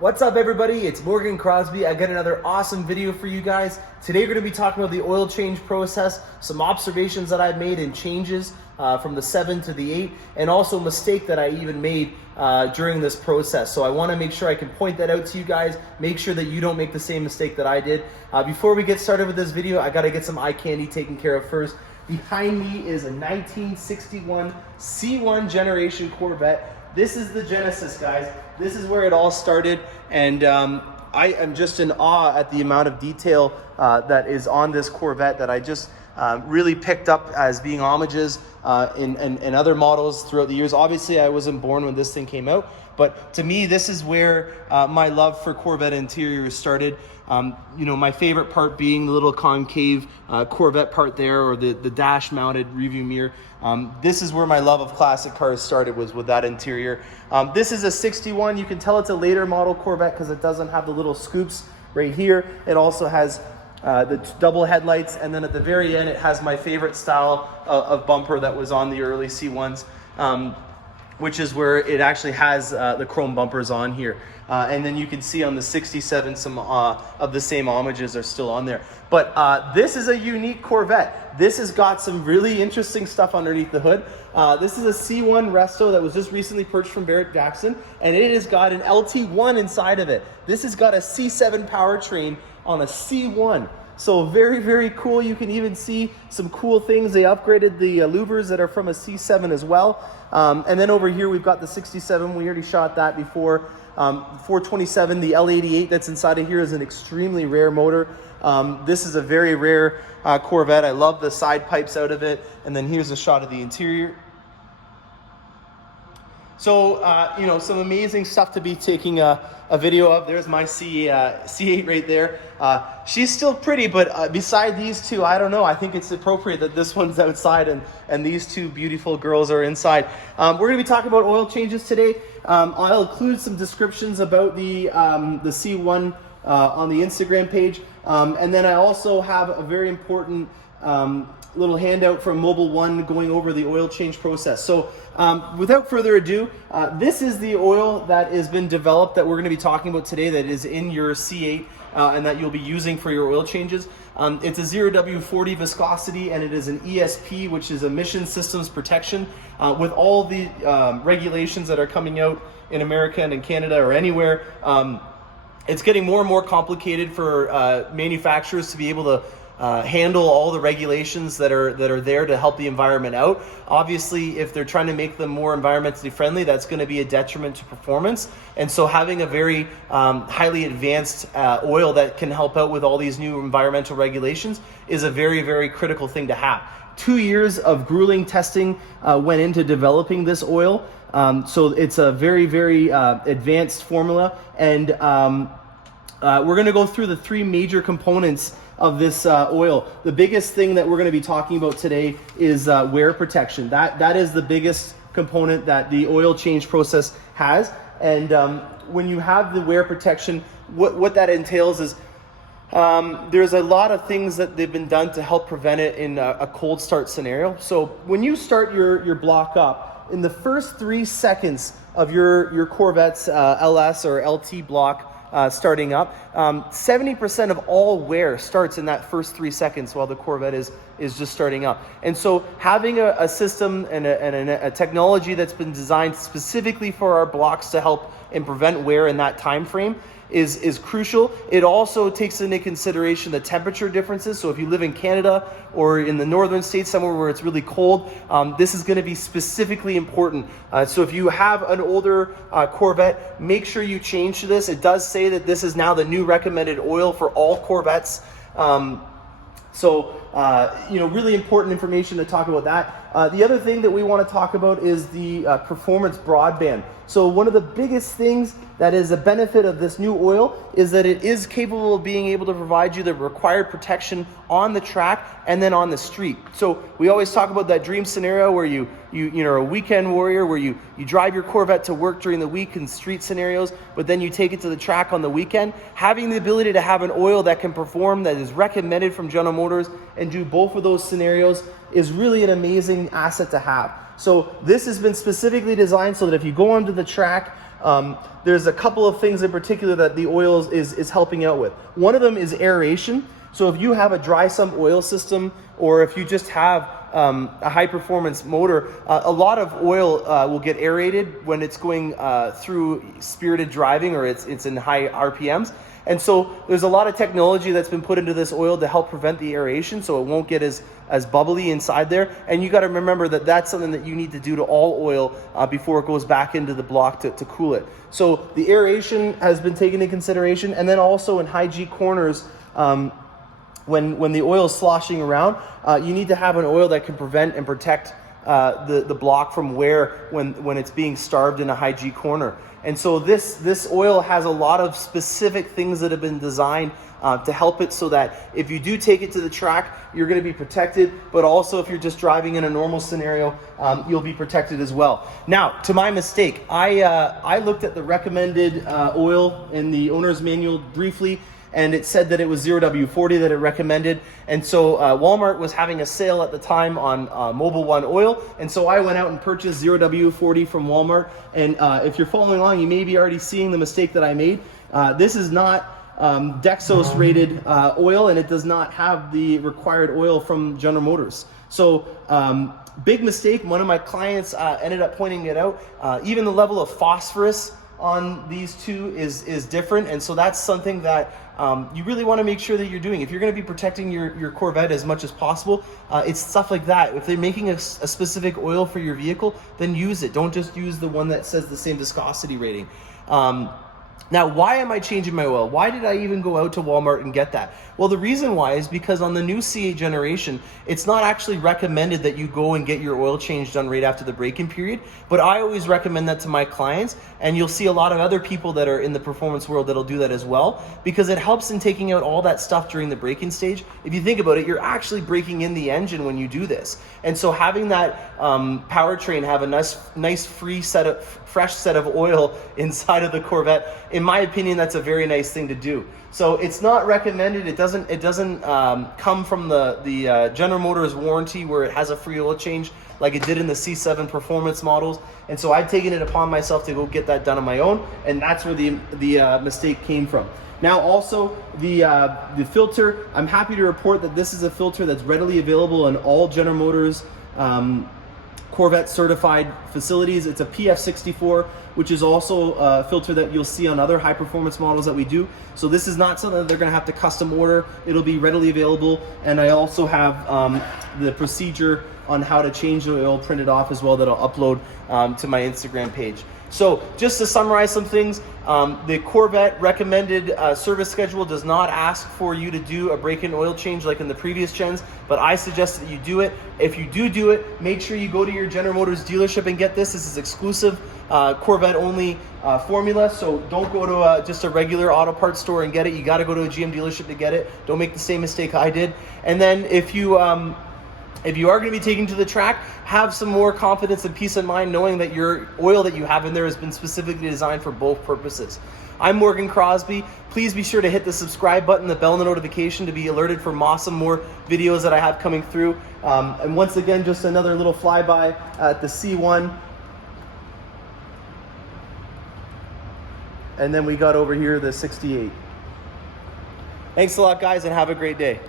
What's up everybody, it's Morgan Crosbie. I got another awesome video for you guys. Today we're going to be talking about the oil change process, some observations that I've made and changes from the 7 to the 8, and also a mistake that I even made during this process. So I want to make sure I can point that out to you guys, make sure that you don't make the same mistake that I did. Before we get started with this video, I got to get some eye candy taken care of first. Behind me is a 1961 C1 generation Corvette. This is the Genesis, guys. This is where it all started, and I am just in awe at the amount of detail that is on this Corvette that I just really picked up as being homages in other models throughout the years. Obviously, I wasn't born when this thing came out, but to me, this is where my love for Corvette interiors started. You know, my favorite part being the little concave Corvette part there, or the dash mounted review mirror. This is where my love of classic cars started, was with that interior. This is a 61. You can tell it's a later model Corvette because it doesn't have the little scoops right here. It also has the double headlights, and then at the very end it has my favorite style of bumper that was on the early C1s, which is where it actually has the chrome bumpers on here. And then you can see on the 67 some of the same homages are still on there. But this is a unique Corvette. This has got some really interesting stuff underneath the hood. This is a C1 resto that was just recently purchased from Barrett-Jackson, and it has got an LT1 inside of it. This has got a C7 powertrain on a C1. So very, very cool. You can even see some cool things. They upgraded the louvers that are from a C7 as well. And then over here, we've got the 67. We already shot that before. 427, the L88 that's inside of here is an extremely rare motor. This is a very rare Corvette. I love the side pipes out of it. And then here's a shot of the interior. So, you know, some amazing stuff to be taking a video of. There's my C8 right there. She's still pretty, but beside these two, I don't know. I think it's appropriate that this one's outside and these two beautiful girls are inside. We're going to be talking about oil changes today. I'll include some descriptions about the C1 on the Instagram page. And then I also have a very important little handout from Mobile One going over the oil change process. So without further ado, this is the oil that has been developed that we're going to be talking about today, that is in your C8 and that you'll be using for your oil changes. It's a 0W40 viscosity, and it is an ESP, which is Emission Systems Protection. With all the regulations that are coming out in America and in Canada or anywhere, it's getting more and more complicated for manufacturers to be able to handle all the regulations that are there to help the environment out. Obviously, if they're trying to make them more environmentally friendly, that's going to be a detriment to performance. And so having a very highly advanced oil that can help out with all these new environmental regulations is a very, very critical thing to have. 2 years of grueling testing went into developing this oil. So it's a very, very advanced formula. And we're going to go through the three major components of this oil. The biggest thing that we're going to be talking about today is wear protection. That is the biggest component that the oil change process has. And when you have the wear protection, what that entails is there's a lot of things that they've been done to help prevent it in a cold start scenario. So when you start your block up, in the first 3 seconds of your Corvette's LS or LT block starting up, 70% of all wear starts in that first 3 seconds while the Corvette is just starting up. And so having a system and a technology that's been designed specifically for our blocks to help and prevent wear in that time frame is crucial. It also takes into consideration the temperature differences. So if you live in Canada or in the northern states, somewhere where it's really cold, this is going to be specifically important. So if you have an older Corvette, make sure you change to this. It does say that this is now the new recommended oil for all Corvettes. You know, really important information to talk about that. The other thing that we want to talk about is the performance broadband. So one of the biggest things that is a benefit of this new oil is that it is capable of being able to provide you the required protection on the track and then on the street. So we always talk about that dream scenario where you're a weekend warrior, where you drive your Corvette to work during the week in street scenarios, but then you take it to the track on the weekend. Having the ability to have an oil that can perform, that is recommended from General Motors, and do both of those scenarios is really an amazing asset to have. So this has been specifically designed so that if you go onto the track, there's a couple of things in particular that the oil is helping out with. One of them is aeration. So if you have a dry sump oil system, or if you just have a high performance motor, a lot of oil will get aerated when it's going through spirited driving, or it's in high RPMs. And so there's a lot of technology that's been put into this oil to help prevent the aeration, so it won't get as bubbly inside there. And you got to remember that that's something that you need to do to all oil before it goes back into the block to cool it. So the aeration has been taken into consideration, and then also in high G corners, when the oil is sloshing around, you need to have an oil that can prevent and protect the block from wear when it's being starved in a high G corner. And so this oil has a lot of specific things that have been designed to help it, so that if you do take it to the track, you're going to be protected, but also if you're just driving in a normal scenario, you'll be protected as well. Now, to my mistake, I looked at the recommended oil in the owner's manual briefly, and it said that it was 0W40 that it recommended. And so Walmart was having a sale at the time on Mobil 1 oil. And so I went out and purchased 0W40 from Walmart. And if you're following along, you may be already seeing the mistake that I made. This is not Dexos rated oil, and it does not have the required oil from General Motors. So big mistake. One of my clients ended up pointing it out. Even the level of phosphorus on these two is different, and so that's something that you really want to make sure that you're doing. If you're going to be protecting your Corvette as much as possible, it's stuff like that. If they're making a specific oil for your vehicle, then use it. Don't just use the one that says the same viscosity rating. Now, why am I changing my oil? Why did I even go out to Walmart and get that? Well, the reason why is because on the new C8 generation, it's not actually recommended that you go and get your oil change done right after the break-in period, but I always recommend that to my clients, and you'll see a lot of other people that are in the performance world that'll do that as well, because it helps in taking out all that stuff during the break-in stage. If you think about it, you're actually breaking in the engine when you do this. And so having that powertrain have a nice fresh set of oil inside of the Corvette, in my opinion, that's a very nice thing to do. So it's not recommended. It doesn't come from the General Motors warranty where it has a free oil change like it did in the C7 performance models. And so I've taken it upon myself to go get that done on my own, and that's where the mistake came from. Now also the filter, I'm happy to report that this is a filter that's readily available in all General Motors Corvette certified facilities. It's a PF64, which is also a filter that you'll see on other high performance models that we do. So this is not something that they're going to have to custom order. It'll be readily available, and I also have the procedure on how to change the oil printed off as well that I'll upload to my Instagram page. So just to summarize some things, the Corvette recommended service schedule does not ask for you to do a break-in oil change like in the previous gens, but I suggest that you do it. If you do it, make sure you go to your General Motors dealership and get this. This is exclusive Corvette only formula, so don't go to just a regular auto parts store and get it. You got to go to a GM dealership to get it. Don't make the same mistake I did. And then if you are going to be taking to the track, have some more confidence and peace of mind knowing that your oil that you have in there has been specifically designed for both purposes. I'm Morgan Crosbie. Please be sure to hit the subscribe button, the bell and the notification to be alerted for awesome more videos that I have coming through. And once again, just another little flyby at the C1. And then we got over here the 68. Thanks a lot, guys, and have a great day.